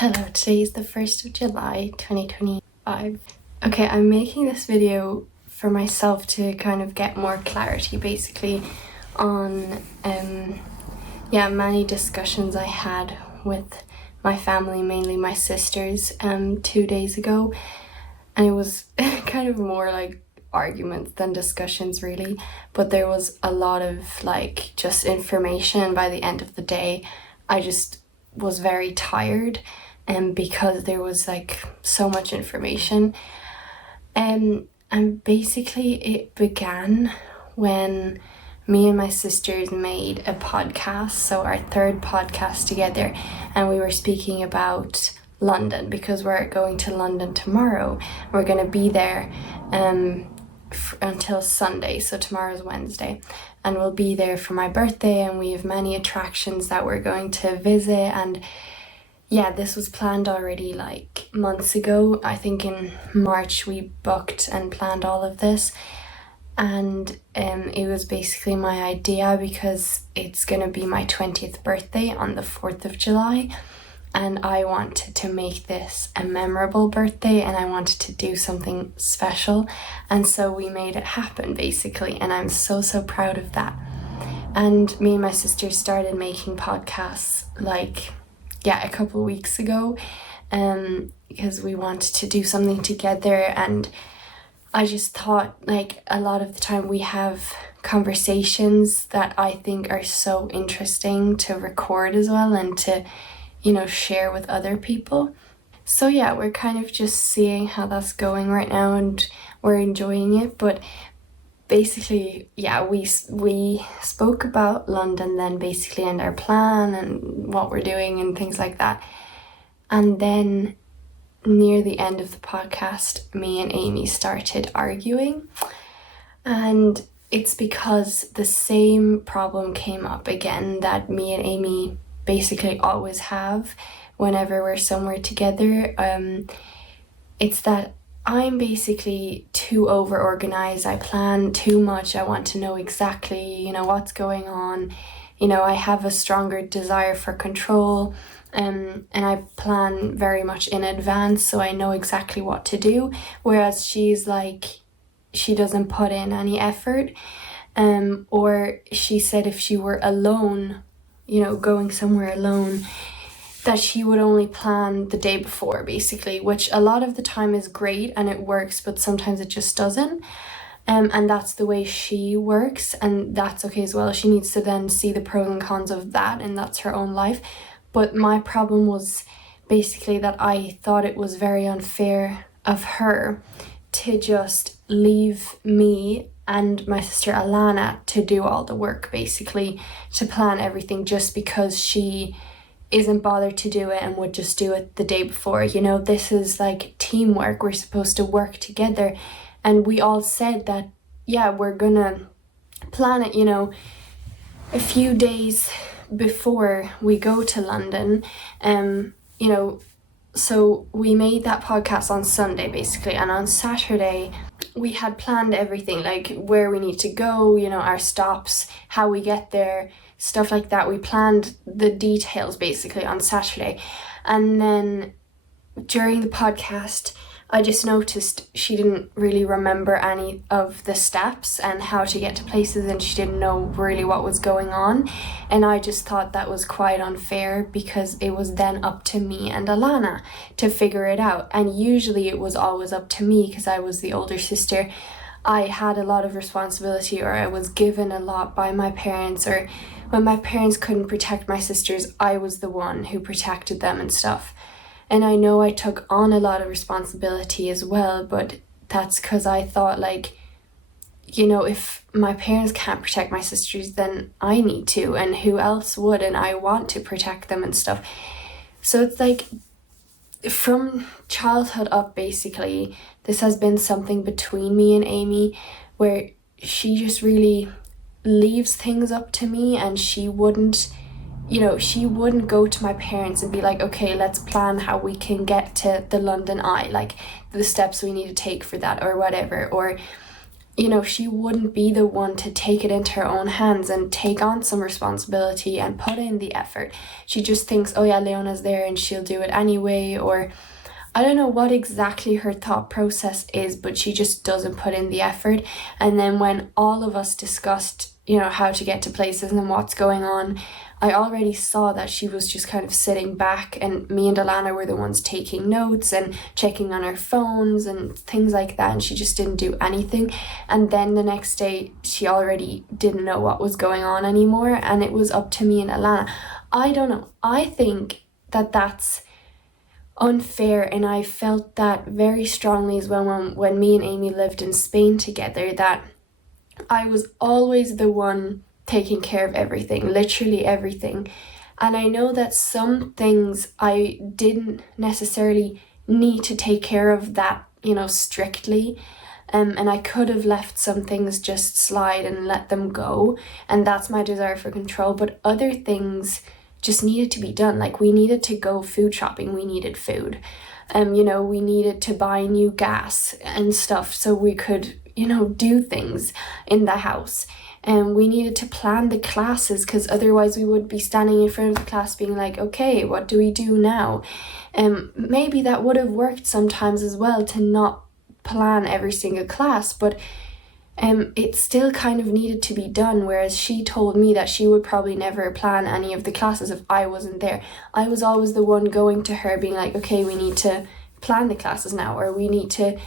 Hello, today is the 1st of July 2025. Okay, I'm making this video for myself to kind of get more clarity basically on many discussions I had with my family, mainly my sisters, 2 days ago. And it was kind of more like arguments than discussions really, but there was a lot of like just information, and by the end of the day I just was very tired because there was like so much information. And basically it began when me and my sisters made a podcast, so our third podcast together, and we were speaking about London because we're going to London tomorrow. We're going to be there until Sunday, so tomorrow's Wednesday, and we'll be there for my birthday, and we have many attractions that we're going to visit. And yeah, this was planned already like months ago. I think in March we booked and planned all of this, and it was basically my idea because it's going to be my 20th birthday on the 4th of July, and I wanted to make this a memorable birthday and I wanted to do something special, and so we made it happen basically, and I'm so proud of that. And me and my sister started making podcasts a couple weeks ago because we wanted to do something together. And I just thought like a lot of the time we have conversations that I think are so interesting to record as well and to share with other people. So yeah, we're kind of just seeing how that's going right now and we're enjoying it. But basically, yeah, we spoke about London then basically, and our plan and what we're doing and things like that. And then near the end of the podcast, me and Amy started arguing, and it's because the same problem came up again that me and Amy basically always have whenever we're somewhere together. It's that I'm basically too over-organized. I plan too much. I want to know exactly, what's going on. I have a stronger desire for control, and I plan very much in advance, so I know exactly what to do. Whereas she's like, she doesn't put in any effort. Or she said if she were alone, going somewhere alone, that she would only plan the day before basically, which a lot of the time is great and it works, but sometimes it just doesn't. And that's the way she works, and that's okay as well. She needs to then see the pros and cons of that, and that's her own life. But my problem was basically that I thought it was very unfair of her to just leave me and my sister Alana to do all the work basically, to plan everything, just because she isn't bothered to do it and would just do it the day before. This is like teamwork. We're supposed to work together, and we all said that we're gonna plan it a few days before we go to London. So we made that podcast on Sunday basically, and on Saturday we had planned everything, like where we need to go, our stops, how we get there, stuff like that. We planned the details basically on Saturday. And then during the podcast, I just noticed she didn't really remember any of the steps and how to get to places, and she didn't know really what was going on. And I just thought that was quite unfair because it was then up to me and Alana to figure it out. And usually it was always up to me because I was the older sister. I had a lot of responsibility, or I was given a lot by my parents, or when my parents couldn't protect my sisters, I was the one who protected them and stuff. And I know I took on a lot of responsibility as well, but that's because I thought if my parents can't protect my sisters, then I need to, and who else would, and I want to protect them and stuff. So it's like from childhood up basically, this has been something between me and Amy where she just really leaves things up to me, and she wouldn't go to my parents and be like, okay, let's plan how we can get to the London Eye, like the steps we need to take for that or whatever. Or she wouldn't be the one to take it into her own hands and take on some responsibility and put in the effort. She just thinks, oh yeah, Leona's there and she'll do it anyway, or I don't know what exactly her thought process is, but she just doesn't put in the effort. And then when all of us discussed, how to get to places and what's going on, I already saw that she was just kind of sitting back, and me and Alana were the ones taking notes and checking on our phones and things like that, and she just didn't do anything. And then the next day, she already didn't know what was going on anymore, and it was up to me and Alana. I don't know. I think that that's unfair, and I felt that very strongly as well when me and Amy lived in Spain together, that I was always the one taking care of everything, literally everything. And I know that some things I didn't necessarily need to take care of that, strictly. And I could have left some things just slide and let them go. And that's my desire for control. But other things just needed to be done. Like, we needed to go food shopping, we needed food. We needed to buy new gas and stuff so we could, do things in the house. And we needed to plan the classes, because otherwise we would be standing in front of the class being like, okay, what do we do now? Maybe that would have worked sometimes as well, to not plan every single class, but it still kind of needed to be done. Whereas she told me that she would probably never plan any of the classes if I wasn't there. I was always the one going to her being like, okay, we need to plan the classes now, or we need to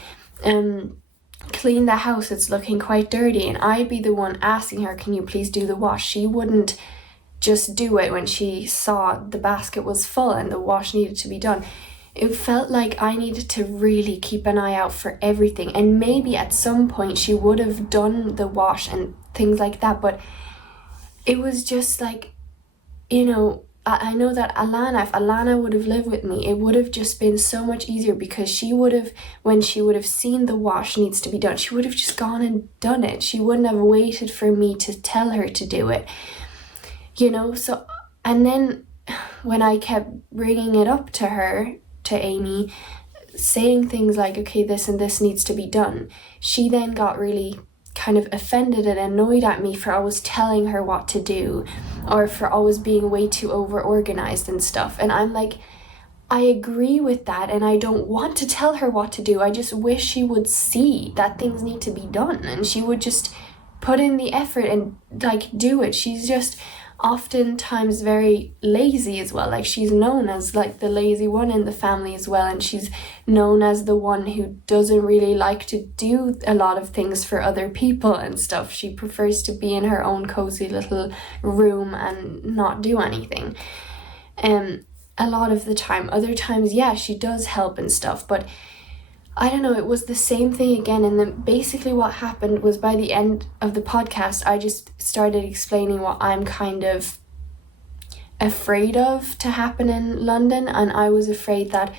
clean the house, it's looking quite dirty. And I'd be the one asking her, can you please do the wash? She wouldn't just do it when she saw the basket was full and the wash needed to be done. It felt like I needed to really keep an eye out for everything. And maybe at some point she would have done the wash and things like that, but it was just like, I know that if Alana would have lived with me, it would have just been so much easier, because she would have, when she would have seen the wash needs to be done, she would have just gone and done it. She wouldn't have waited for me to tell her to do it, so. And then when I kept bringing it up to her, to Amy, saying things like, okay, this and this needs to be done, she then got really kind of offended and annoyed at me for always telling her what to do, or for always being way too over-organized and stuff. And I'm like, I agree with that, and I don't want to tell her what to do. I just wish she would see that things need to be done, and she would just put in the effort and do it. She's just oftentimes very lazy as well. Like, she's known as the lazy one in the family as well, and she's known as the one who doesn't really like to do a lot of things for other people and stuff. She prefers to be in her own cozy little room and not do anything. A lot of the time. Other times, yeah, she does help and stuff, but I don't know, it was the same thing again. And then basically what happened was, by the end of the podcast, I just started explaining what I'm kind of afraid of to happen in London. And I was afraid that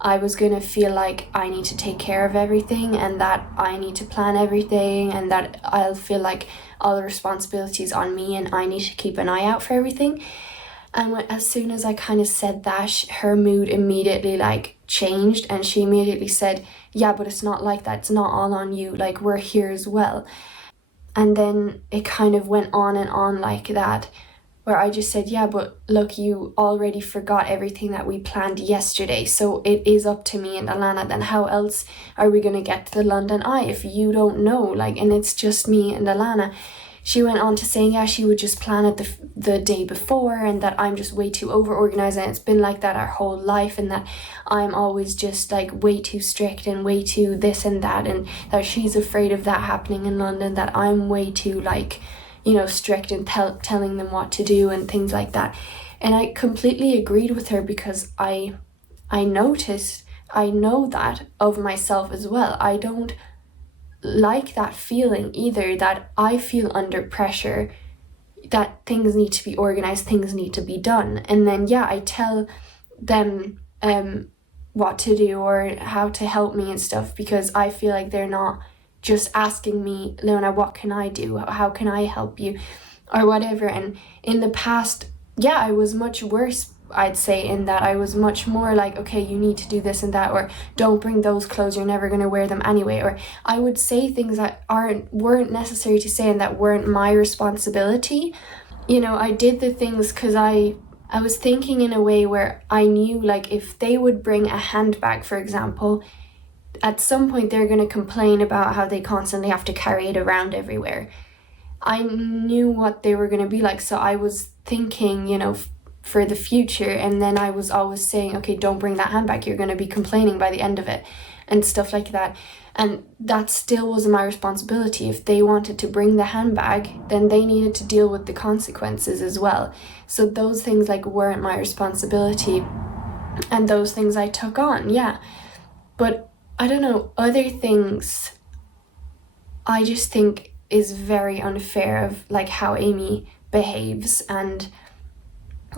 I was going to feel like I need to take care of everything, and that I need to plan everything, and that I'll feel like all the responsibilities on me and I need to keep an eye out for everything. And as soon as I kind of said that, her mood immediately changed, and she immediately said, yeah, but it's not like that. It's not all on you. We're here as well. And then it kind of went on and on like that, where I just said, yeah, but look, you already forgot everything that we planned yesterday. So it is up to me and Alana. Then how else are we going to get to the London Eye if you don't know? And it's just me and Alana. She went on to saying, yeah, she would just plan it the day before, and that I'm just way too over-organized, and it's been like that our whole life, and that I'm always just way too strict and way too this and that, and that she's afraid of that happening in London, that I'm way too strict and telling them what to do and things like that. And I completely agreed with her, because I noticed, I know that of myself as well. I don't like that feeling either, that I feel under pressure, that things need to be organized, things need to be done. And then, yeah, I tell them what to do or how to help me and stuff, because I feel like they're not just asking me, Leona, what can I do? How can I help you? Or whatever. And in the past, yeah, I was much worse I'd say, in that I was much more like, okay, you need to do this and that, or don't bring those clothes, you're never going to wear them anyway. Or I would say things that weren't necessary to say and that weren't my responsibility. You know, I did the things because I was thinking in a way where I knew, like, if they would bring a handbag, for example, at some point they're going to complain about how they constantly have to carry it around everywhere. I knew what they were going to be like, so I was thinking, you know, for the future, and then I was always saying, okay, don't bring that handbag, you're going to be complaining by the end of it, and stuff like that. And that still wasn't my responsibility. If they wanted to bring the handbag, then they needed to deal with the consequences as well. So those things, like, weren't my responsibility, and those things I took on, yeah. But I don't know, other things I just think is very unfair of, like, how Amy behaves. And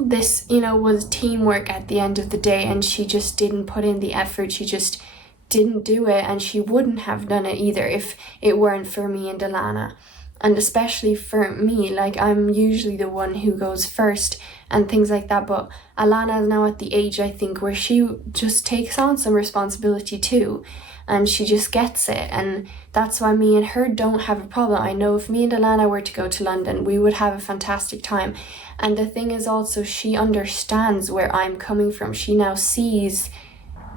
this, you know, was teamwork at the end of the day, and she just didn't put in the effort. She just didn't do it, and she wouldn't have done it either if it weren't for me and Alana. And especially for me, like, I'm usually the one who goes first and things like that, but Alana is now at the age, I think, where she just takes on some responsibility too, and she just gets it. And that's why me and her don't have a problem. I know if me and Alana were to go to London, we would have a fantastic time. And the thing is also, she understands where I'm coming from. She now sees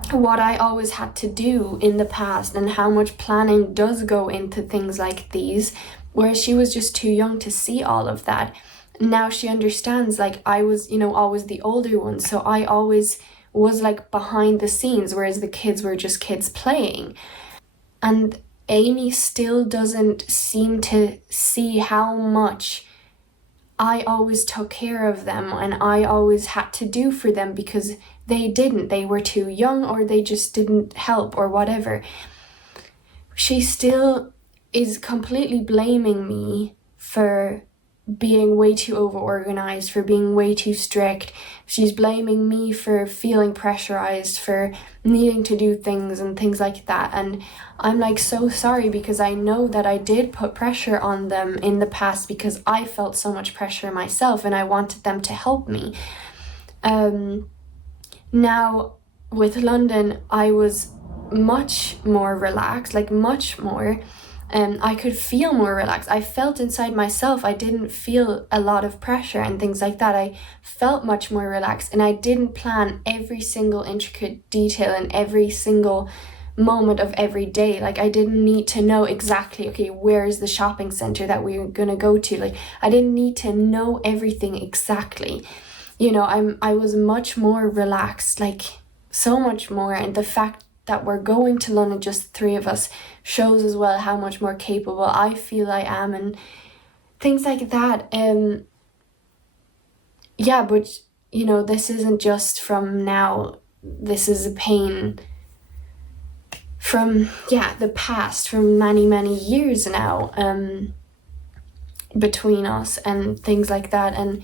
what I always had to do in the past and how much planning does go into things like these, whereas she was just too young to see all of that. Now she understands, like, I was, you know, always the older one, so I always was, like, behind the scenes, whereas the kids were just kids playing. And Amy still doesn't seem to see how much I always took care of them and I always had to do for them, because they didn't. They were too young, or they just didn't help, or whatever. She still is completely blaming me for being way too over-organized, for being way too strict. She's blaming me for feeling pressurized, for needing to do things and things like that. And I'm, like, so sorry, because I know that I did put pressure on them in the past, because I felt so much pressure myself and I wanted them to help me. Now, with London, I was much more relaxed, like, much more. I could feel more relaxed. I felt inside myself, I didn't feel a lot of pressure and things like that. I felt much more relaxed, and I didn't plan every single intricate detail and every single moment of every day. Like, I didn't need to know exactly, okay, where is the shopping center that we're gonna go to? Like, I didn't need to know everything exactly. You know, I was much more relaxed, like, so much more. And the fact that we're going to London, just three of us, shows as well how much more capable I feel I am and things like that. Yeah, but, you know, this isn't just from now. This is a pain from, the past, from many, many years now, between us and things like that. And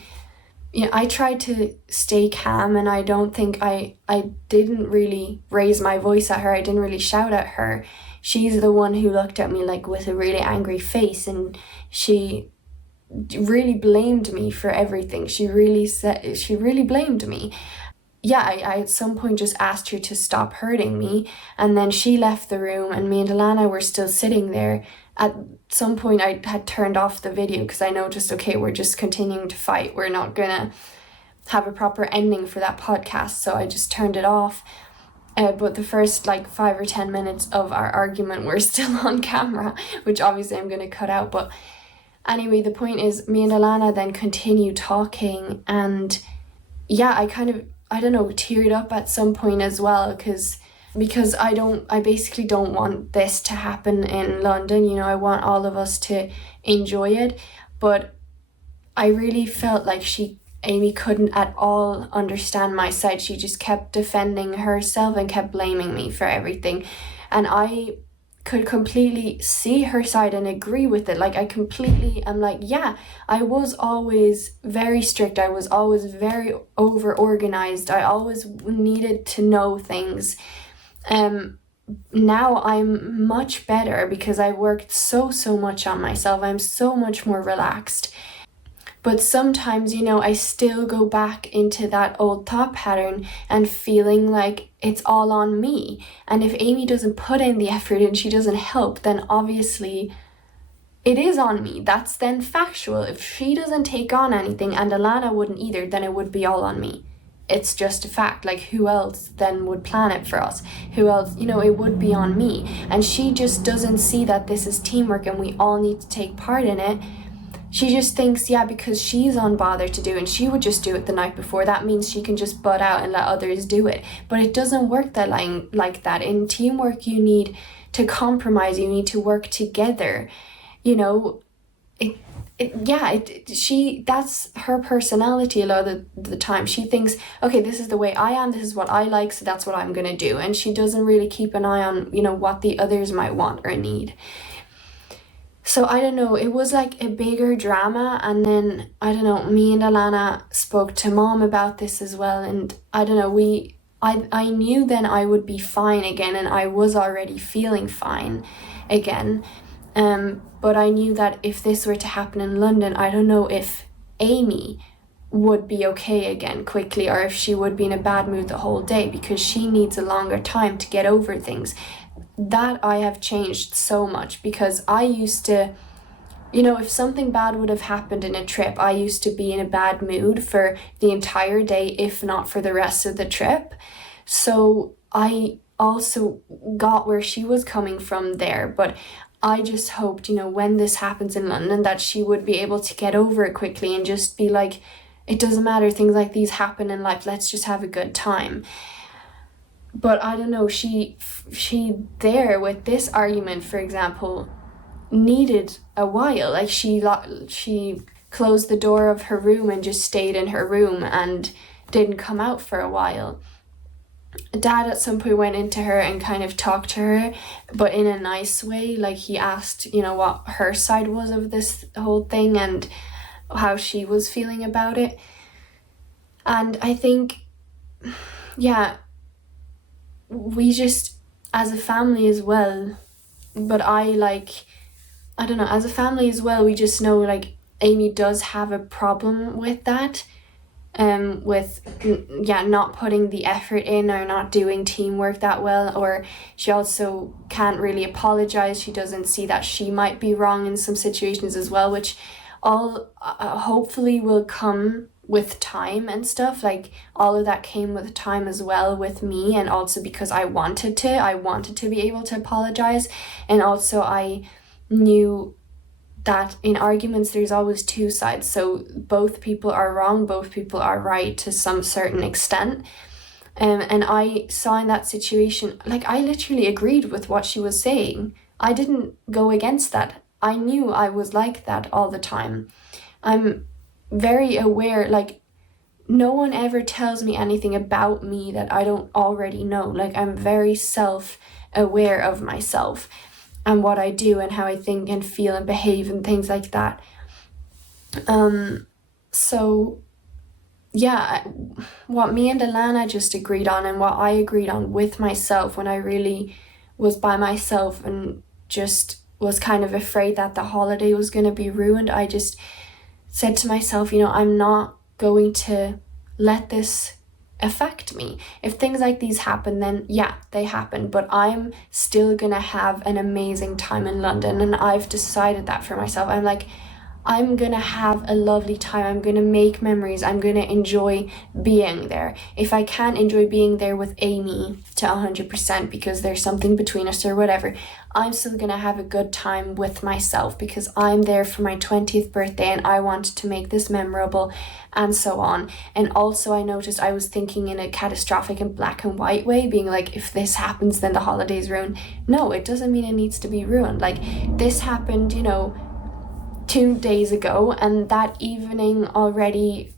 yeah, I tried to stay calm, and I don't think I didn't really raise my voice at her. I didn't really shout at her. She's the one who looked at me, like, with a really angry face, and she really blamed me for everything. She really blamed me. Yeah, I at some point just asked her to stop hurting me, and then she left the room, and me and Alana were still sitting there. At some point I had turned off the video, because I noticed, okay, we're just continuing to fight. We're not gonna have a proper ending for that podcast, so I just turned it off. But the first, like, 5 or 10 minutes of our argument were still on camera, which obviously I'm gonna cut out. But anyway, the point is, me and Alana then continued talking, and yeah, I kind of, I don't know, teared up at some point as well, because I basically don't want this to happen in London. You know, I want all of us to enjoy it, but I really felt like Amy couldn't at all understand my side. She just kept defending herself and kept blaming me for everything, and I could completely see her side and agree with it. Like, I'm like, yeah, I was always very strict. I was always very over-organized. I always needed to know things. Now I'm much better, because I worked so much on myself. I'm so much more relaxed. But sometimes, you know, I still go back into that old thought pattern and feeling like it's all on me. And if Amy doesn't put in the effort and she doesn't help, then obviously it is on me. That's then factual. If she doesn't take on anything, and Alana wouldn't either, then it would be all on me. It's just a fact. Like, who else then would plan it for us? Who else, you know, it would be on me. And she just doesn't see that this is teamwork and we all need to take part in it. She just thinks, yeah, because she's unbothered to do and she would just do it the night before, that means she can just butt out and let others do it. But it doesn't work that like that. In teamwork, you need to compromise, you need to work together. You know, that's her personality a lot of the time. She thinks, okay, this is the way I am, this is what I like, so that's what I'm gonna do. And she doesn't really keep an eye on, you know, what the others might want or need. So I don't know, it was like a bigger drama. And then, I don't know, me and Alana spoke to Mom about this as well. And I don't know, I knew then I would be fine again, and I was already feeling fine again. But I knew that if this were to happen in London, I don't know if Amy would be okay again quickly, or if she would be in a bad mood the whole day, because she needs a longer time to get over things. That I have changed so much, because I used to, you know, if something bad would have happened in a trip, I used to be in a bad mood for the entire day, if not for the rest of the trip. So I also got where she was coming from there, but I just hoped, you know, when this happens in London, that she would be able to get over it quickly and just be like, it doesn't matter, things like these happen in life, let's just have a good time. But I don't know, she there with this argument, for example, needed a while. Like, she closed the door of her room and just stayed in her room and didn't come out for a while. Dad at some point went into her and kind of talked to her, but in a nice way. Like, he asked, you know, what her side was of this whole thing and how she was feeling about it. And I think, yeah, we just, as a family as well, but as a family as well, we just know, like, Amy does have a problem with that. With not putting the effort in, or not doing teamwork that well, or she also can't really apologize. She doesn't see that she might be wrong in some situations as well, which all hopefully will come with time and stuff. Like, all of that came with time as well with me, and also because I wanted to be able to apologize. And also I knew that in arguments there's always two sides, so both people are wrong, both people are right to some certain extent. And I saw in that situation, like, I literally agreed with what she was saying. I didn't go against that. I knew I was like that all the time. I'm very aware, like, no one ever tells me anything about me that I don't already know. Like, I'm very self-aware of myself and what I do and how I think and feel and behave and things like that. So yeah, what me and Alana just agreed on, and what I agreed on with myself when I really was by myself and just was kind of afraid that the holiday was going to be ruined, I just said to myself, you know, I'm not going to let this affect me. If things like these happen, then yeah, they happen, but I'm still gonna have an amazing time in London, and I've decided that for myself. I'm like, I'm gonna have a lovely time, I'm gonna make memories, I'm gonna enjoy being there. If I can't enjoy being there with Amy to 100% because there's something between us or whatever, I'm still gonna have a good time with myself because I'm there for my 20th birthday and I wanted to make this memorable, and so on. And also I noticed I was thinking in a catastrophic and black and white way, being like, if this happens then the holiday's ruined. No, it doesn't mean it needs to be ruined. Like, this happened, you know, 2 days ago, and that evening already,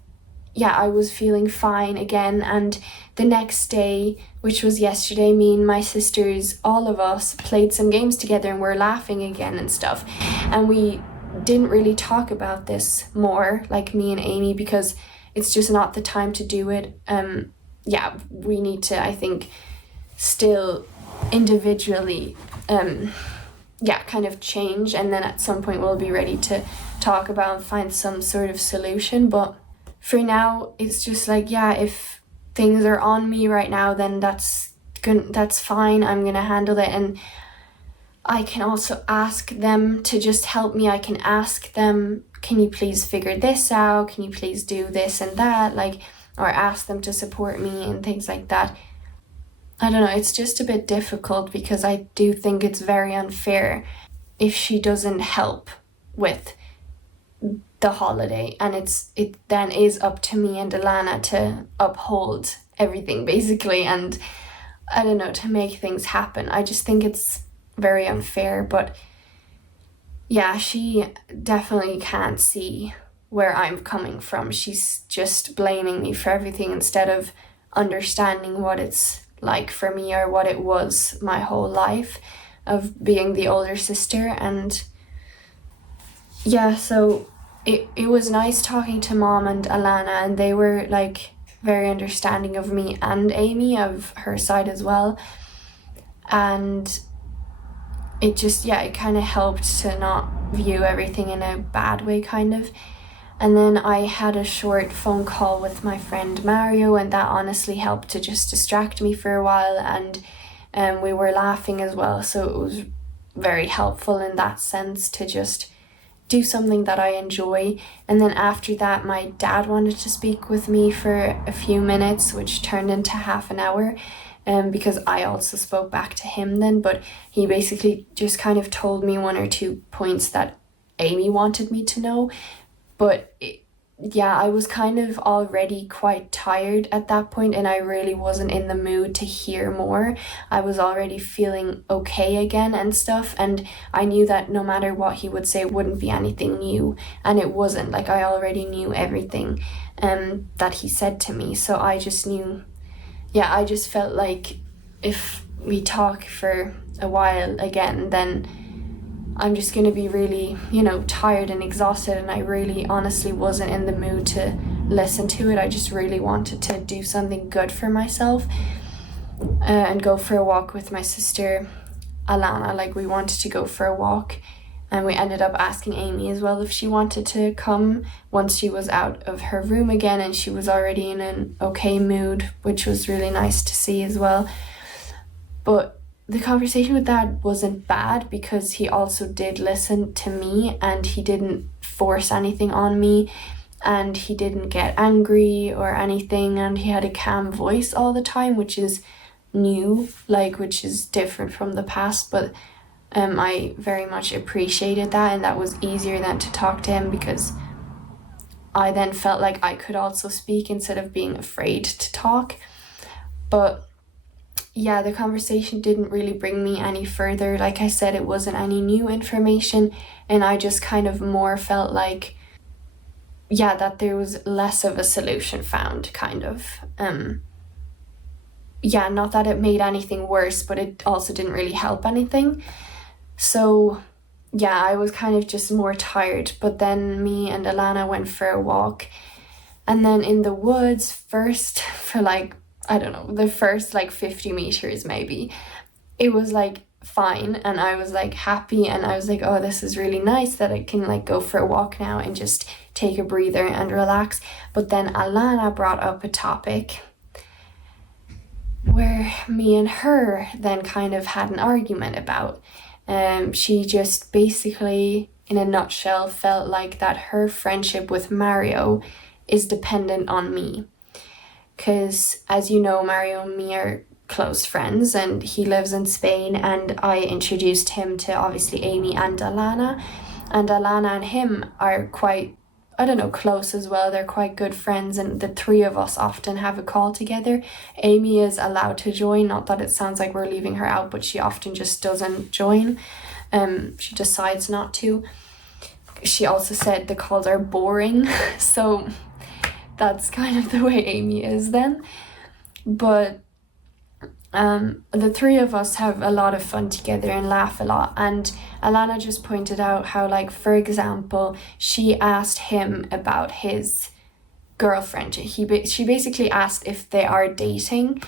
yeah, I was feeling fine again. And the next day, which was yesterday, me and my sisters, all of us played some games together and we're laughing again and stuff. And we didn't really talk about this more, like me and Amy, because it's just not the time to do it. Yeah, we need to, I think, still individually kind of change, and then at some point we'll be ready to talk about and find some sort of solution. But for now, it's just like, if things are on me right now, then that's fine. I'm gonna handle it, and I can also ask them to just help me. I can ask them, can you please figure this out? Can you please do this and that? Or ask them to support me and things like that. I don't know, it's just a bit difficult because I do think it's very unfair if she doesn't help with the holiday, and it then is up to me and Alana to uphold everything basically, and I don't know, to make things happen. I just think it's very unfair. But she definitely can't see where I'm coming from. She's just blaming me for everything instead of understanding what it's like for me, or what it was my whole life of being the older sister. And so it was nice talking to Mom and Alana, and they were very understanding of me and Amy, of her side as well. And it just, it kind of helped to not view everything in a bad way, kind of. And then I had a short phone call with my friend Mario, and that honestly helped to just distract me for a while, and we were laughing as well, so it was very helpful in that sense to just do something that I enjoy. And then after that, my dad wanted to speak with me for a few minutes, which turned into half an hour, because I also spoke back to him then, but he basically just kind of told me one or two points that Amy wanted me to know. But I was kind of already quite tired at that point, and I really wasn't in the mood to hear more. I was already feeling okay again and stuff, and I knew that no matter what he would say, it wouldn't be anything new, and it wasn't. I already knew everything that he said to me, so I just knew, I just felt like if we talk for a while again, then I'm just going to be really, tired and exhausted, and I really honestly wasn't in the mood to listen to it. I just really wanted to do something good for myself and go for a walk with my sister Alana. We wanted to go for a walk, and we ended up asking Amy as well if she wanted to come once she was out of her room again, and she was already in an okay mood, which was really nice to see as well. But the conversation with Dad wasn't bad because he also did listen to me, and he didn't force anything on me, and he didn't get angry or anything, and he had a calm voice all the time, which is new, which is different from the past. But I very much appreciated that, and that was easier than to talk to him because I then felt like I could also speak instead of being afraid to talk. But the conversation didn't really bring me any further. Like I said, it wasn't any new information, and I just kind of more felt like, that there was less of a solution found, kind of. Not that it made anything worse, but it also didn't really help anything. So, I was kind of just more tired. But then me and Alana went for a walk, and then in the woods first for I don't know, the first 50 meters maybe, it was fine, and I was happy, and I was oh, this is really nice that I can go for a walk now and just take a breather and relax. But then Alana brought up a topic where me and her then kind of had an argument about. She just basically, in a nutshell, felt like that her friendship with Mario is dependent on me. Because, as you know, Mario and me are close friends, and he lives in Spain, and I introduced him to obviously Amy and Alana, and Alana and him are quite, close as well. They're quite good friends, and the three of us often have a call together. Amy is allowed to join, not that it sounds like we're leaving her out, but she often just doesn't join. She decides not to. She also said the calls are boring, so that's kind of the way Amy is then. But the three of us have a lot of fun together and laugh a lot. And Alana just pointed out how, for example, she asked him about his girlfriend. She basically asked if they are dating.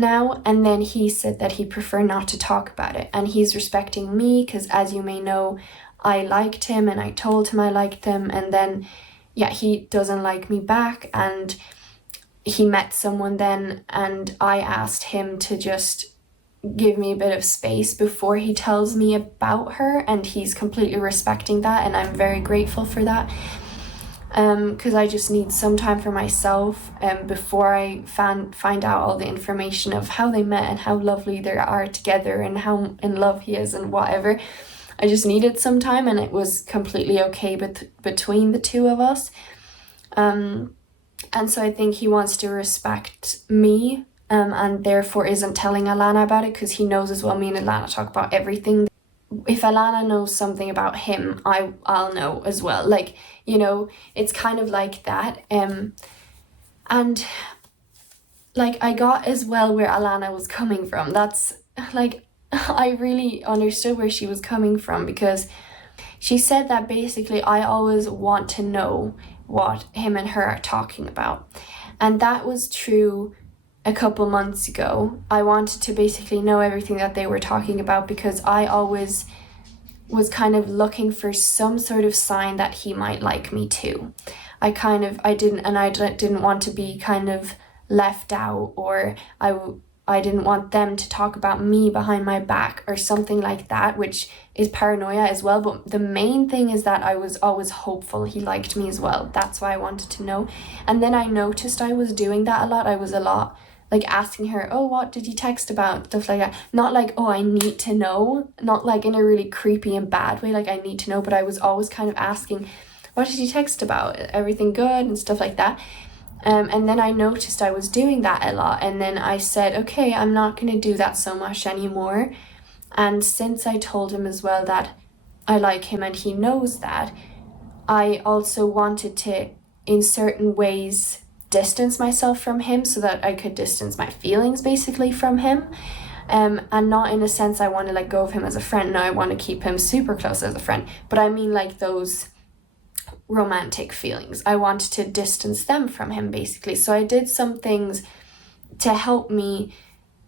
now. And then he said that he'd prefer not to talk about it, and he's respecting me because, as you may know, I liked him and I told him I liked him, and then he doesn't like me back, and he met someone then, and I asked him to just give me a bit of space before he tells me about her, and he's completely respecting that, and I'm very grateful for that. Because I just need some time for myself before I find out all the information of how they met and how lovely they are together and how in love he is and whatever. I just needed some time, and it was completely okay between the two of us. And so I think he wants to respect me, and therefore isn't telling Alana about it, because he knows as well me and Alana talk about everything. If Alana knows something about him, I'll know as well. Like, you know, it's kind of like that. And like, I got as well where Alana was coming from. That's like, I really understood where she was coming from, because she said that basically I always want to know what him and her are talking about. And that was true a couple months ago. I wanted to basically know everything that they were talking about, because I always was kind of looking for some sort of sign that he might like me too. I didn't want to be kind of left out, or I didn't want them to talk about me behind my back or something like that, which is paranoia as well. But the main thing is that I was always hopeful he liked me as well. That's why I wanted to know. And then I noticed I was doing that a lot. I was a lot like asking her, oh, what did you text about? Stuff like that. Not like, oh, I need to know. Not like in a really creepy and bad way, like I need to know. But I was always kind of asking, what did you text about? Everything good? And stuff like that. And then I noticed I was doing that a lot. And then I said, okay, I'm not going to do that so much anymore. And since I told him as well that I like him and he knows that, I also wanted to, in certain ways, distance myself from him so that I could distance my feelings basically from him. And not in a sense I want to let go of him as a friend. No, I want to keep him super close as a friend. But I mean like those romantic feelings. I wanted to distance them from him basically. So I did some things to help me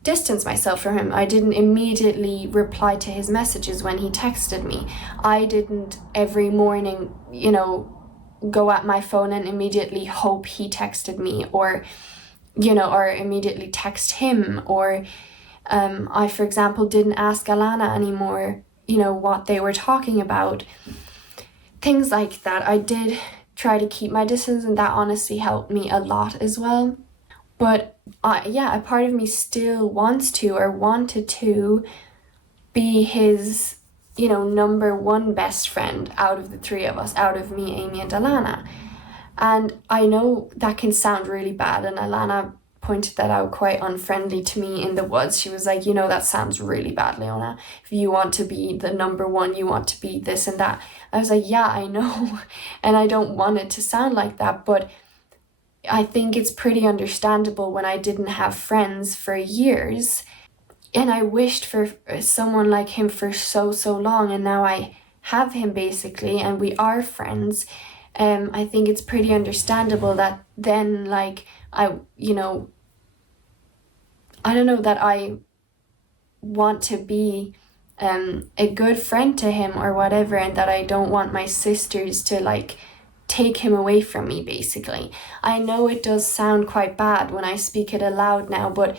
distance myself from him. I didn't immediately reply to his messages when he texted me. I didn't every morning, go at my phone and immediately hope he texted me, or immediately text him, or I, for example, didn't ask Alana anymore, what they were talking about. Things like that. I did try to keep my distance, and that honestly helped me a lot as well. But a part of me still wants to, or wanted to, be his number one best friend out of the three of us, out of me, Amy, and Alana. And I know that can sound really bad, and Alana pointed that out quite unfriendly to me in the woods. She was like, that sounds really bad, Leona. If you want to be the number one, you want to be this and that. I was like, yeah, I know. And I don't want it to sound like that, but I think it's pretty understandable when I didn't have friends for years. And I wished for someone like him for so long, and now I have him basically, and we are friends. I think it's pretty understandable that then, like, I don't know, that I want to be a good friend to him or whatever, and that I don't want my sisters to, like, take him away from me, basically. I know it does sound quite bad when I speak it aloud now, but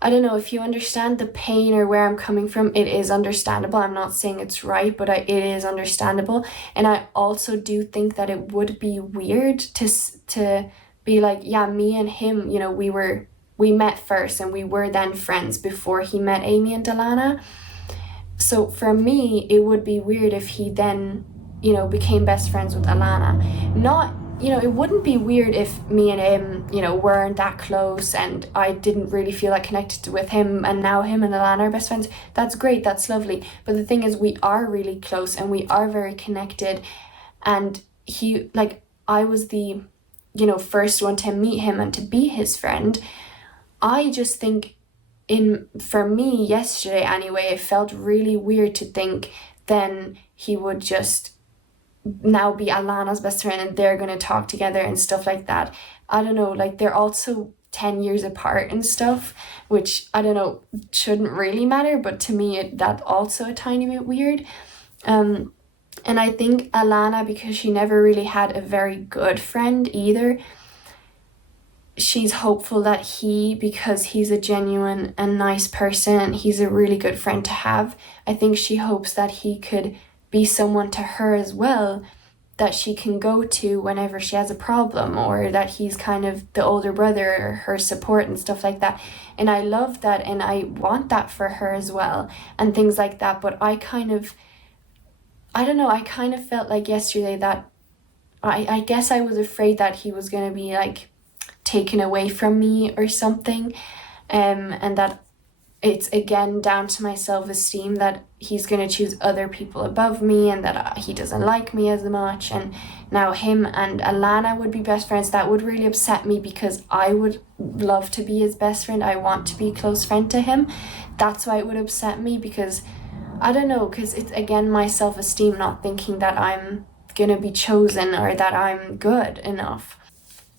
I don't know, if you understand the pain or where I'm coming from, it is understandable. I'm not saying it's right, but it is understandable. And I also do think that it would be weird to be like, yeah, me and him, we met first and we were then friends before he met Amy and Alana. So for me, it would be weird if he then, became best friends with Alana. Not, it wouldn't be weird if me and him, weren't that close and I didn't really feel that connected with him, and now him and Alana are best friends. That's great, that's lovely. But the thing is, we are really close and we are very connected. And I was the, first one to meet him and to be his friend. I just think for me yesterday anyway, it felt really weird to think then he would just now be Alana's best friend and they're going to talk together and stuff like that. I don't know, like, they're also 10 years apart and stuff, which I don't know, shouldn't really matter, but to me that also a tiny bit weird. And I think Alana, because she never really had a very good friend either, she's hopeful that because he's a genuine and nice person, he's a really good friend to have. I think she hopes that he could be someone to her as well that she can go to whenever she has a problem, or that he's kind of the older brother or her support and stuff like that. And I love that, and I want that for her as well, and things like that. But I kind of felt like yesterday that I guess I was afraid that he was going to be like taken away from me or something, and that it's again down to my self-esteem that he's going to choose other people above me, and that he doesn't like me as much. And now him and Alana would be best friends. That would really upset me, because I would love to be his best friend. I want to be a close friend to him. That's why it would upset me, because I don't know, because it's again my self-esteem not thinking that I'm going to be chosen or that I'm good enough.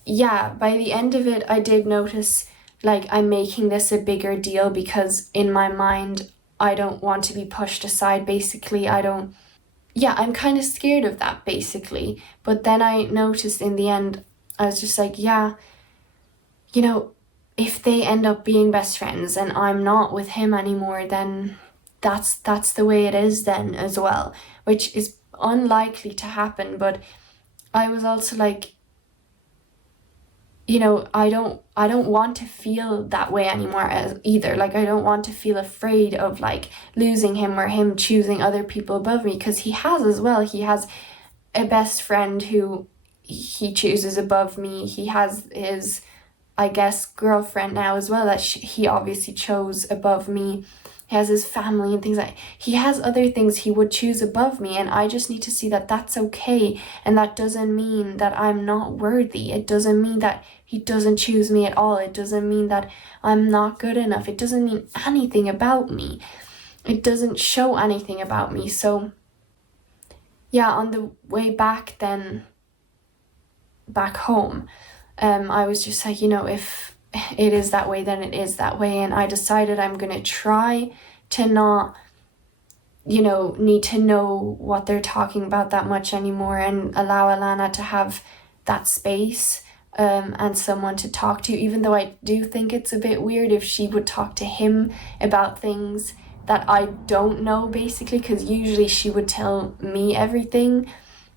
Yeah, by the end of it, I did notice like I'm making this a bigger deal, because in my mind, I don't want to be pushed aside, basically. I'm kind of scared of that, basically. But then I noticed in the end, I was just like, yeah, if they end up being best friends and I'm not with him anymore, then that's the way it is then as well, which is unlikely to happen. But I was also like, I don't want to feel that way anymore as either. Like, I don't want to feel afraid of like losing him or him choosing other people above me, because he has as well. He has a best friend who he chooses above me. He has his, I guess, girlfriend now as well that he obviously chose above me. He has his family and things like that. He has other things he would choose above me, and I just need to see that that's okay. And that doesn't mean that I'm not worthy. It doesn't mean that he doesn't choose me at all. It doesn't mean that I'm not good enough. It doesn't mean anything about me. It doesn't show anything about me. So yeah, on the way back home, I was just like, if it is that way, then it is that way. And I decided I'm going to try to not, need to know what they're talking about that much anymore, and allow Alana to have that space and someone to talk to, even though I do think it's a bit weird if she would talk to him about things that I don't know, basically, because usually she would tell me everything.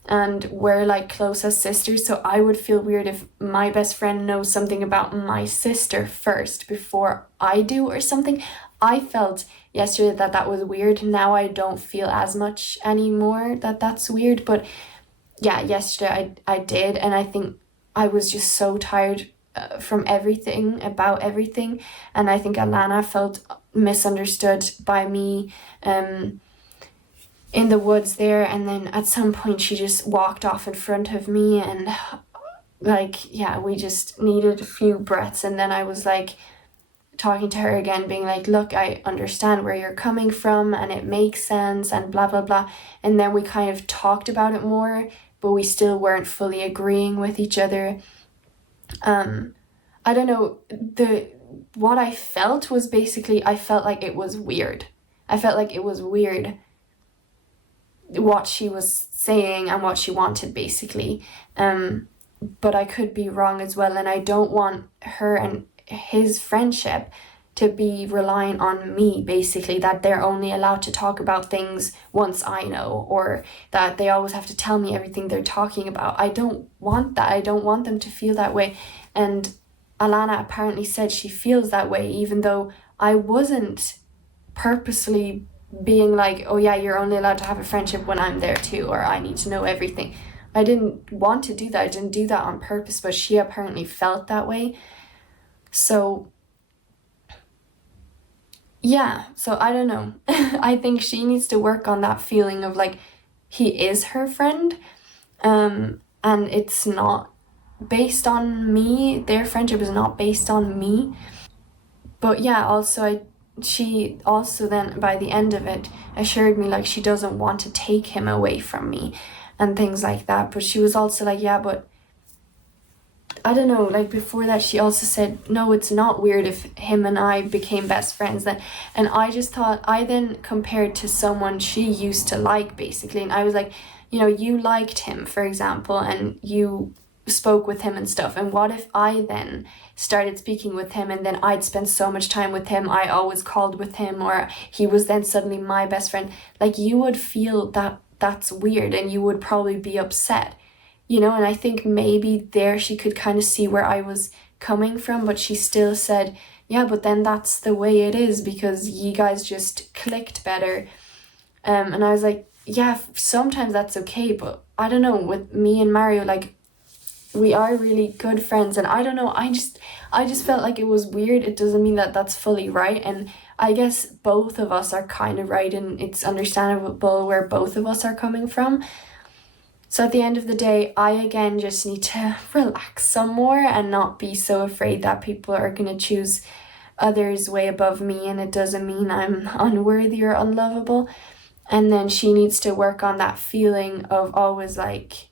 And we're like close as sisters, so I would feel weird if my best friend knows something about my sister first before I do or something. I felt yesterday that was weird. Now I don't feel as much anymore that that's weird, but yeah, yesterday I did, and I think I was just so tired from everything, about everything, and I think Alana felt misunderstood by me in the woods there. And then at some point she just walked off in front of me, and we just needed a few breaths. And then I was like talking to her again, being like, look, I understand where you're coming from and it makes sense and blah blah blah. And then we kind of talked about it more, but we still weren't fully agreeing with each other. I don't know, what I felt was basically, I felt like it was weird. I felt like it was weird what she was saying and what she wanted, basically. But I could be wrong as well, and I don't want her and his friendship to be relying on me, basically, that they're only allowed to talk about things once I know, or that they always have to tell me everything they're talking about. I don't want that. I don't want them to feel that way. And Alana apparently said she feels that way, even though I wasn't purposely being like, oh yeah, you're only allowed to have a friendship when I'm there too, or I need to know everything. I didn't want to do that. I didn't do that on purpose, but she apparently felt that way. So yeah, so I don't know. I think she needs to work on that feeling of like, he is her friend, and it's not based on me. Their friendship is not based on me. But yeah, also she also then by the end of it assured me like she doesn't want to take him away from me and things like that. But she was also like, yeah, but I don't know, like before that she also said, no, it's not weird if him and I became best friends then. And I just thought, I then compared to someone she used to like, basically. And I was like, you know, you liked him, for example, and you spoke with him and stuff. And what if I then started speaking with him, and then I'd spend so much time with him, I always called with him, or he was then suddenly my best friend? Like, you would feel that that's weird, and you would probably be upset. You know, and I think maybe there she could kind of see where I was coming from, but she still said, yeah, but then that's the way it is because you guys just clicked better. And I was like, yeah, sometimes that's okay, but I don't know, with me and Mario, like, we are really good friends, and I don't know, I just felt like it was weird. It doesn't mean that that's fully right, and I guess both of us are kind of right, and it's understandable where both of us are coming from. So at the end of the day, I again just need to relax some more and not be so afraid that people are going to choose others way above me, and it doesn't mean I'm unworthy or unlovable. And then she needs to work on that feeling of always, like,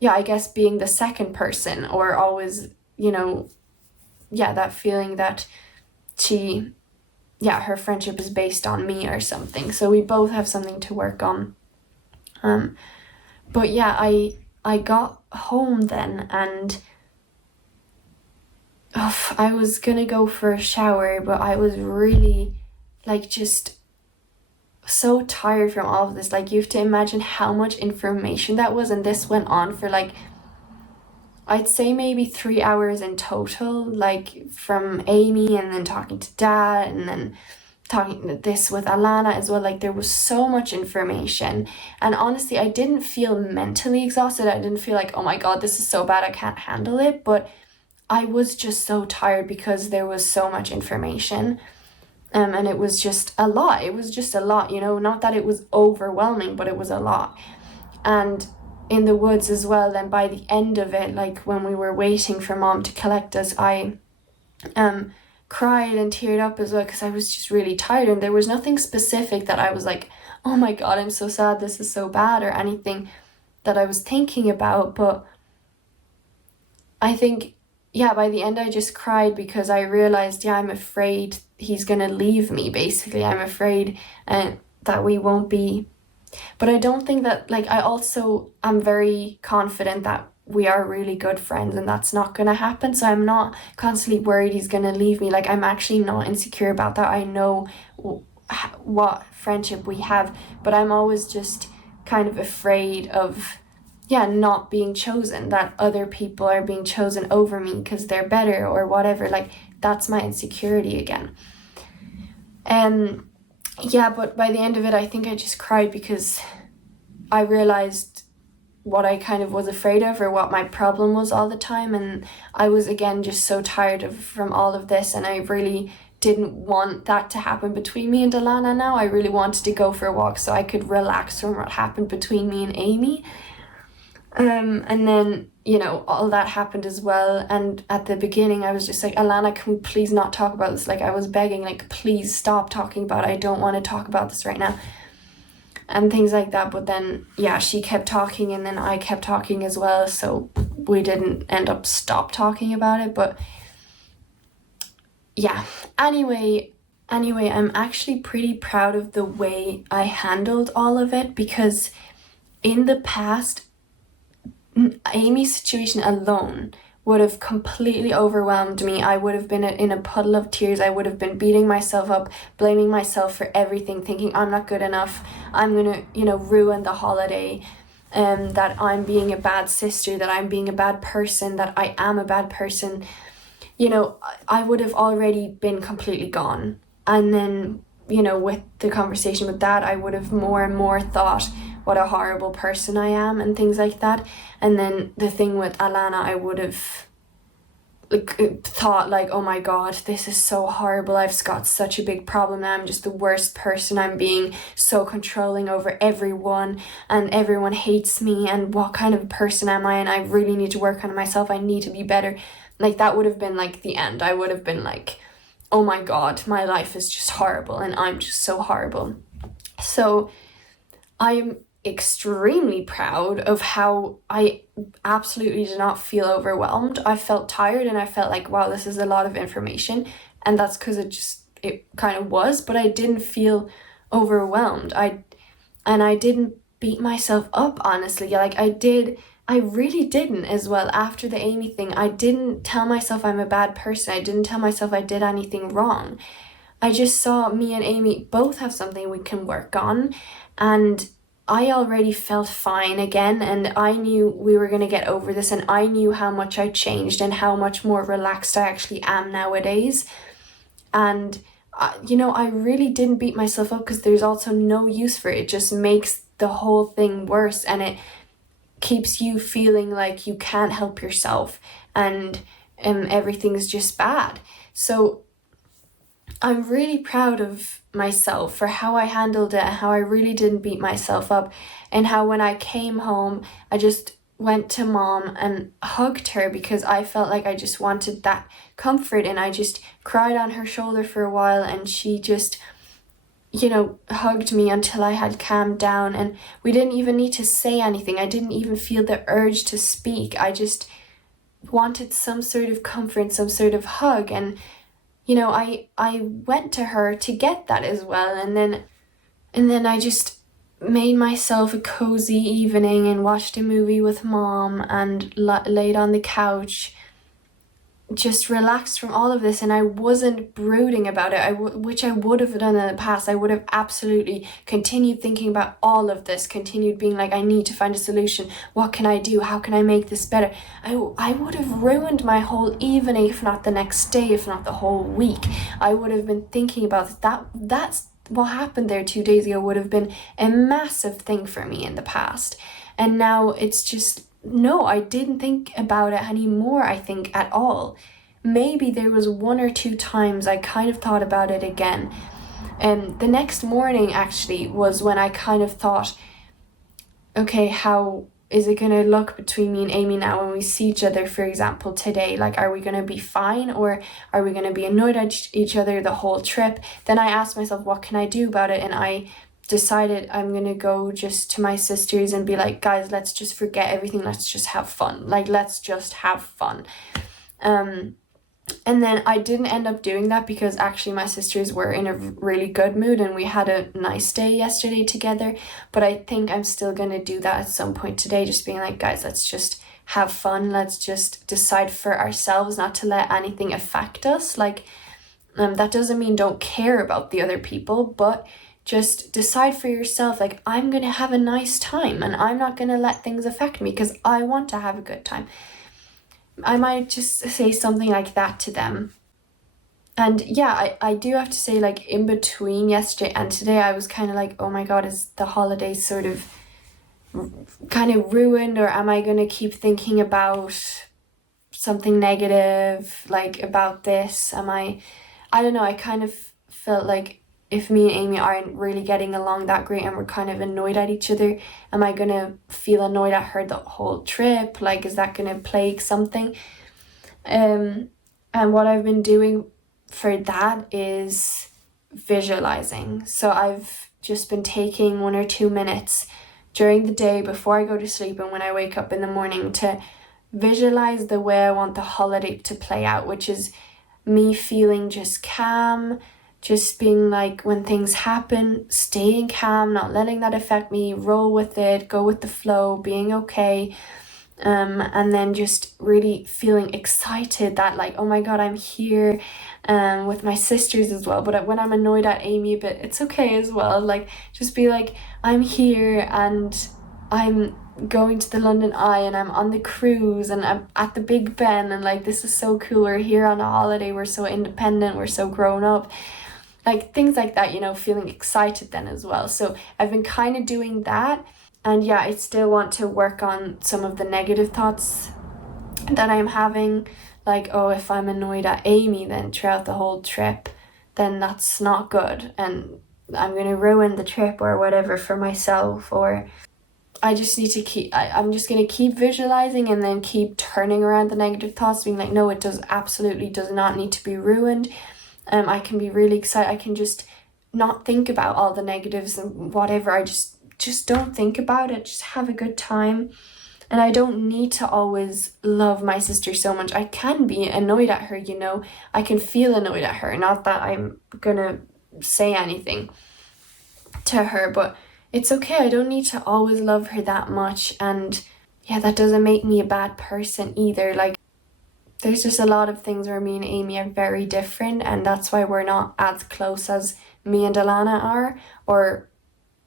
yeah, I guess being the second person, or always, you know, yeah, that feeling that her friendship is based on me or something. So we both have something to work on. But yeah, I got home then, and I was gonna go for a shower, but I was really, like, just so tired from all of this. Like, you have to imagine how much information that was, and this went on for, like, I'd say maybe 3 hours in total, like, from Amy, and then talking to Dad, and then talking this with Alana as well. Like, there was so much information, and honestly, I didn't feel mentally exhausted. I didn't feel like, oh my god, this is so bad, I can't handle it, but I was just so tired because there was so much information. And it was just a lot. It was just a lot, you know, not that it was overwhelming, but it was a lot. And in the woods as well, then by the end of it, like when we were waiting for Mom to collect us, I cried and teared up as well, because I was just really tired, and there was nothing specific that I was like, oh my god, I'm so sad, this is so bad, or anything that I was thinking about. But I think, yeah, by the end I just cried because I realized, yeah, I'm afraid he's gonna leave me, basically. I'm afraid that we won't be. But I don't think that, like, I'm very confident that we are really good friends, and that's not gonna happen. So I'm not constantly worried he's gonna leave me. Like, I'm actually not insecure about that. I know what friendship we have, but I'm always just kind of afraid of, yeah, not being chosen, that other people are being chosen over me because they're better or whatever. Like, that's my insecurity again. Yeah, but by the end of it, I think I just cried because I realized what I kind of was afraid of, or what my problem was all the time. And I was, again, just so tired from all of this, and I really didn't want that to happen between me and Alana now. I really wanted to go for a walk so I could relax from what happened between me and Amy. And then, you know, all that happened as well. And at the beginning, I was just like, Alana, can we please not talk about this? Like, I was begging, like, please stop talking about it. I don't want to talk about this right now. And things like that. But then, yeah, she kept talking, and then I kept talking as well. So we didn't end up stop talking about it. But yeah, anyway, I'm actually pretty proud of the way I handled all of it, because in the past, Amy's situation alone would have completely overwhelmed me. I would have been in a puddle of tears. I would have been beating myself up, blaming myself for everything, thinking I'm not good enough, I'm gonna, you know, ruin the holiday, that I'm being a bad sister, that I'm being a bad person, that I am a bad person. You know, I would have already been completely gone. And then, you know, with the conversation with Dad, I would have more and more thought what a horrible person I am and things like that. And then the thing with Alana, I would have thought, like, oh my god, this is so horrible, I've got such a big problem now, I'm just the worst person, I'm being so controlling over everyone, and everyone hates me, and what kind of person am I, and I really need to work on myself, I need to be better. Like, that would have been like the end. I would have been like, oh my god, my life is just horrible, and I'm just so horrible. So I'm extremely proud of how I absolutely did not feel overwhelmed. I felt tired and I felt like, wow, this is a lot of information. And that's because it kind of was, but I didn't feel overwhelmed. I didn't beat myself up, honestly. Like I really didn't as well. After the Amy thing, I didn't tell myself I'm a bad person. I didn't tell myself I did anything wrong. I just saw me and Amy both have something we can work on, and I already felt fine again, and I knew we were going to get over this, and I knew how much I changed and how much more relaxed I actually am nowadays. And I really didn't beat myself up, because there's also no use for it. It just makes the whole thing worse, and it keeps you feeling like you can't help yourself, and everything's just bad. So I'm really proud of myself for how I handled it, and how I really didn't beat myself up, and how when I came home, I just went to mom and hugged her, because I felt like I just wanted that comfort, and I just cried on her shoulder for a while, and she just hugged me until I had calmed down, and we didn't even need to say anything. I didn't even feel the urge to speak. I just wanted some sort of comfort, some sort of hug, and I went to her to get that as well, and then I just made myself a cozy evening and watched a movie with mom and laid on the couch, just relaxed from all of this, and I wasn't brooding about it, which I would have done in the past. I would have absolutely continued thinking about all of this, continued being like, I need to find a solution. What can I do? How can I make this better? I would have ruined my whole evening, if not the next day, if not the whole week. I would have been thinking about that. That's what happened there 2 days ago would have been a massive thing for me in the past. And now it's just, no, I didn't think about it anymore, I think, at all. Maybe there was 1 or 2 times I kind of thought about it again. And the next morning, actually, was when I kind of thought, okay, how is it going to look between me and Amy now when we see each other, for example, today? Like, are we going to be fine, or are we going to be annoyed at each other the whole trip? Then I asked myself, what can I do about it? And I decided I'm going to go just to my sisters and be like, guys, let's just forget everything. Let's just have fun. Like, let's just have fun. And then I didn't end up doing that, because actually my sisters were in a really good mood and we had a nice day yesterday together. But I think I'm still going to do that at some point today, just being like, guys, let's just have fun. Let's just decide for ourselves not to let anything affect us. Like, that doesn't mean don't care about the other people, but just decide for yourself, like, I'm going to have a nice time and I'm not going to let things affect me because I want to have a good time. I might just say something like that to them. And yeah, I do have to say, like, in between yesterday and today, I was kind of like, oh my God, is the holiday sort of kind of ruined, or am I going to keep thinking about something negative, like, about this? I don't know, I kind of felt like if me and Amy aren't really getting along that great and we're kind of annoyed at each other, am I going to feel annoyed at her the whole trip? Like, is that going to plague something? And what I've been doing for that is visualizing. So I've just been taking 1 or 2 minutes during the day before I go to sleep and when I wake up in the morning to visualize the way I want the holiday to play out, which is me feeling just calm, just being like, when things happen, staying calm, not letting that affect me, roll with it, go with the flow, being okay. And then just really feeling excited that, like, oh my God, I'm here, with my sisters as well. But when I'm annoyed at Amy a bit, it's okay as well. Like, just be like, I'm here and I'm going to the London Eye and I'm on the cruise and I'm at the Big Ben, and like, this is so cool. We're here on a holiday. We're so independent. We're so grown up. Like, things like that, feeling excited then as well. So I've been kind of doing that. And yeah, I still want to work on some of the negative thoughts that I'm having. Like, oh, if I'm annoyed at Amy then throughout the whole trip, then that's not good. And I'm going to ruin the trip or whatever for myself. Or I just need to I'm just going to keep visualizing and then keep turning around the negative thoughts, being like, no, it absolutely does not need to be ruined. I can be really excited. I can just not think about all the negatives and whatever. I just just don't think about it, just have a good time. And I don't need to always love my sister so much. I can be annoyed at her, you know. I can feel annoyed at her. Not that I'm gonna say anything to her, but it's okay. I don't need to always love her that much. And yeah, that doesn't make me a bad person either. Like, there's just a lot of things where me and Amy are very different, and that's why we're not as close as me and Alana are, or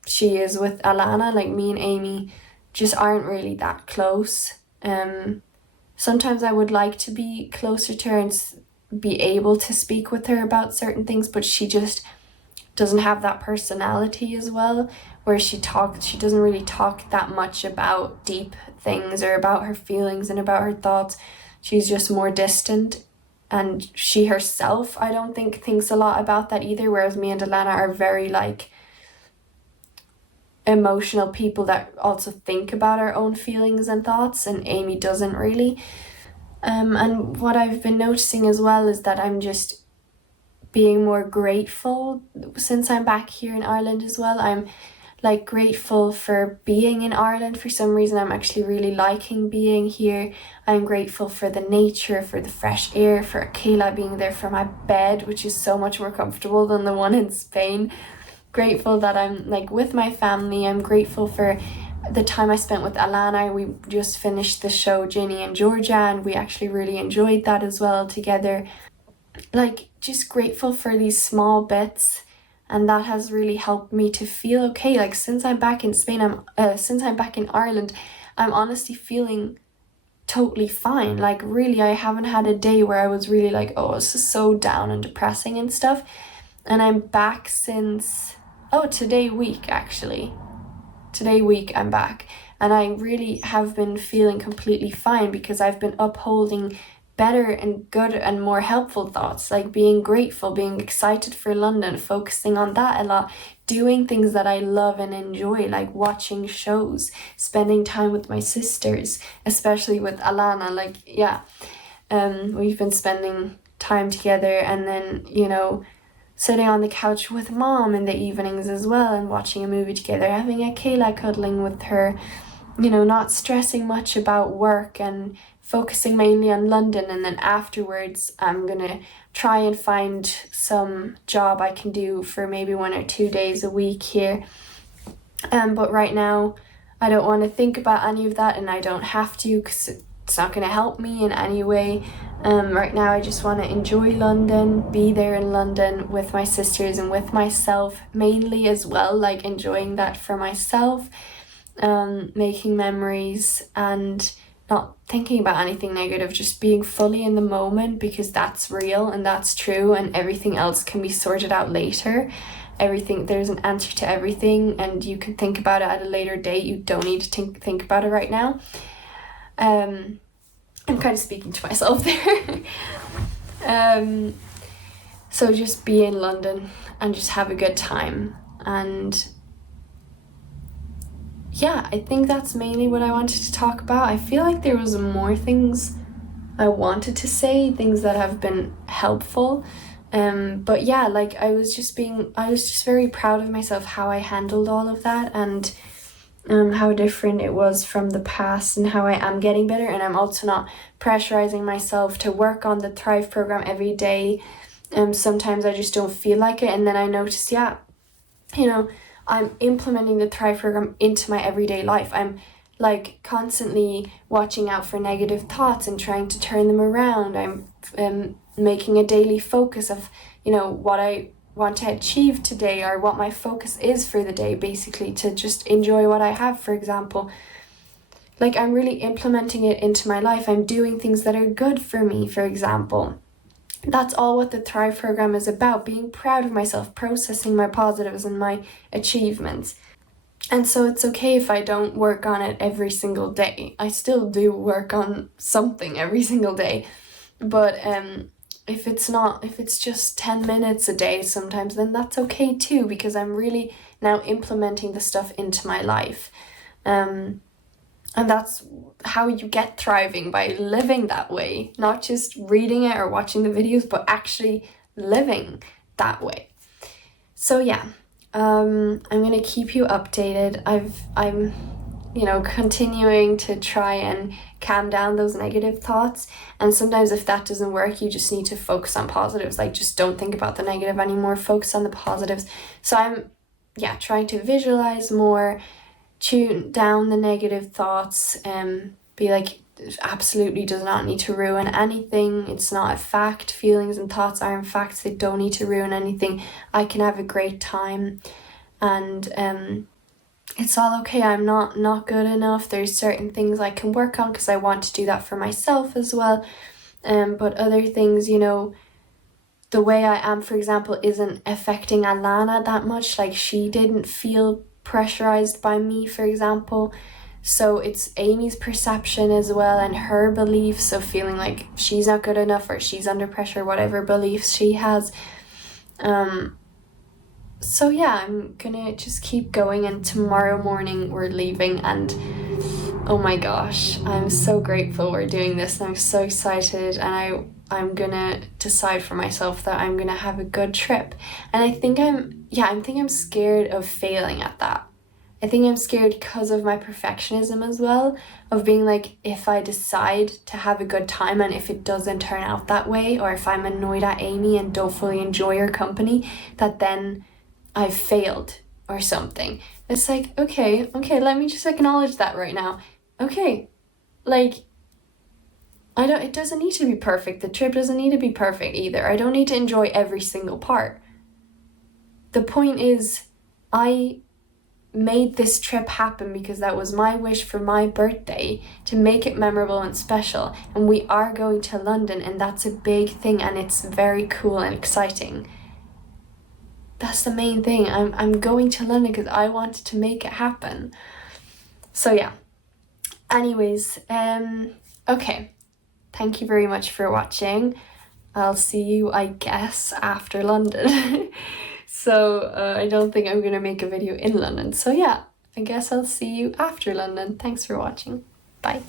she is with Alana. Like, me and Amy just aren't really that close. Sometimes I would like to be closer to her and be able to speak with her about certain things, but she just doesn't have that personality as well, where she doesn't really talk that much about deep things or about her feelings and about her thoughts. She's just more distant, and she herself, I don't think, thinks a lot about that either, whereas me and Alana are very like emotional people that also think about our own feelings and thoughts, and Amy doesn't really. And what I've been noticing as well is that I'm just being more grateful since I'm back here in Ireland as well. I'm like grateful for being in Ireland. For some reason, I'm actually really liking being here. I'm grateful for the nature, for the fresh air, for Akela being there, for my bed, which is so much more comfortable than the one in Spain. Grateful that I'm like with my family. I'm grateful for the time I spent with Alana. We just finished the show Ginny and Georgia, and we actually really enjoyed that as well together. Like, just grateful for these small bits, and that has really helped me to feel okay. Like, since I'm back in Spain, since I'm back in Ireland, I'm honestly feeling totally fine. Like, really, I haven't had a day where I was really like, oh, this is so down and depressing and stuff. And I'm back since today week I'm back, and I really have been feeling completely fine because I've been upholding better and good and more helpful thoughts, like being grateful, being excited for London, focusing on that a lot, doing things that I love and enjoy, like watching shows, spending time with my sisters, especially with Alana. Like, yeah, we've been spending time together, and then, you know, sitting on the couch with mom in the evenings as well and watching a movie together, having a Kayla cuddling with her, you know, not stressing much about work and focusing mainly on London. And then afterwards, I'm gonna try and find some job I can do for maybe 1 or 2 days a week here. But right now, I don't want to think about any of that, and I don't have to because it's not gonna help me in any way. Right now, I just want to enjoy London, be there in London with my sisters and with myself mainly as well, like enjoying that for myself, making memories and not thinking about anything negative, just being fully in the moment, because that's real and that's true, and everything else can be sorted out later. There's an answer to everything, and you can think about it at a later date. You don't need to think about it right now. I'm kind of speaking to myself there. So just be in London and just have a good time. And yeah, I think that's mainly what I wanted to talk about. I feel like there was more things I wanted to say, things that have been helpful. But yeah, like I was just very proud of myself, how I handled all of that, and how different it was from the past, and how I am getting better. And I'm also not pressurizing myself to work on the Thrive program every day. Sometimes I just don't feel like it, and then I noticed, I'm implementing the Thrive program into my everyday life. I'm like constantly watching out for negative thoughts and trying to turn them around. I'm making a daily focus of, what I want to achieve today, or what my focus is for the day, basically to just enjoy what I have, for example. Like, I'm really implementing it into my life. I'm doing things that are good for me, for example. That's all what the Thrive program is about, being proud of myself, processing my positives and my achievements. And so it's okay if I don't work on it every single day. I still do work on something every single day. But if it's just 10 minutes a day sometimes, then that's okay too, because I'm really now implementing the stuff into my life. And that's how you get thriving, by living that way, not just reading it or watching the videos, but actually living that way. So yeah, I'm gonna keep you updated. I'm continuing to try and calm down those negative thoughts. And sometimes if that doesn't work, you just need to focus on positives. Like, just don't think about the negative anymore, focus on the positives. So I'm, trying to visualize more, tune down the negative thoughts, and be like, it absolutely does not need to ruin anything. It's not a fact. Feelings and thoughts aren't facts. They don't need to ruin anything. I can have a great time, and it's all okay. I'm not good enough. There's certain things I can work on because I want to do that for myself as well. But other things, the way I am, for example, isn't affecting Alana that much. Like, she didn't feel pressurized by me, for example. So it's Amy's perception as well, and her beliefs of feeling like she's not good enough or she's under pressure, whatever beliefs she has. So yeah, I'm gonna just keep going, and tomorrow morning we're leaving, and oh my gosh, I'm so grateful we're doing this, and I'm so excited, and I'm gonna decide for myself that I'm gonna have a good trip. And I think I'm scared of failing at that. I think I'm scared because of my perfectionism as well, of being like, if I decide to have a good time and if it doesn't turn out that way, or if I'm annoyed at Amy and don't fully enjoy her company, that then I've failed or something. It's like, okay, let me just acknowledge that right now. Okay, like, it doesn't need to be perfect. The trip doesn't need to be perfect either. I don't need to enjoy every single part. The point is, I made this trip happen because that was my wish for my birthday, to make it memorable and special. And we are going to London, and that's a big thing, and it's very cool and exciting. That's the main thing. I'm going to London because I wanted to make it happen. So yeah. Anyways, okay. Thank you very much for watching. I'll see you, I guess, after London. So I don't think I'm gonna make a video in London. So yeah, I guess I'll see you after London. Thanks for watching. Bye.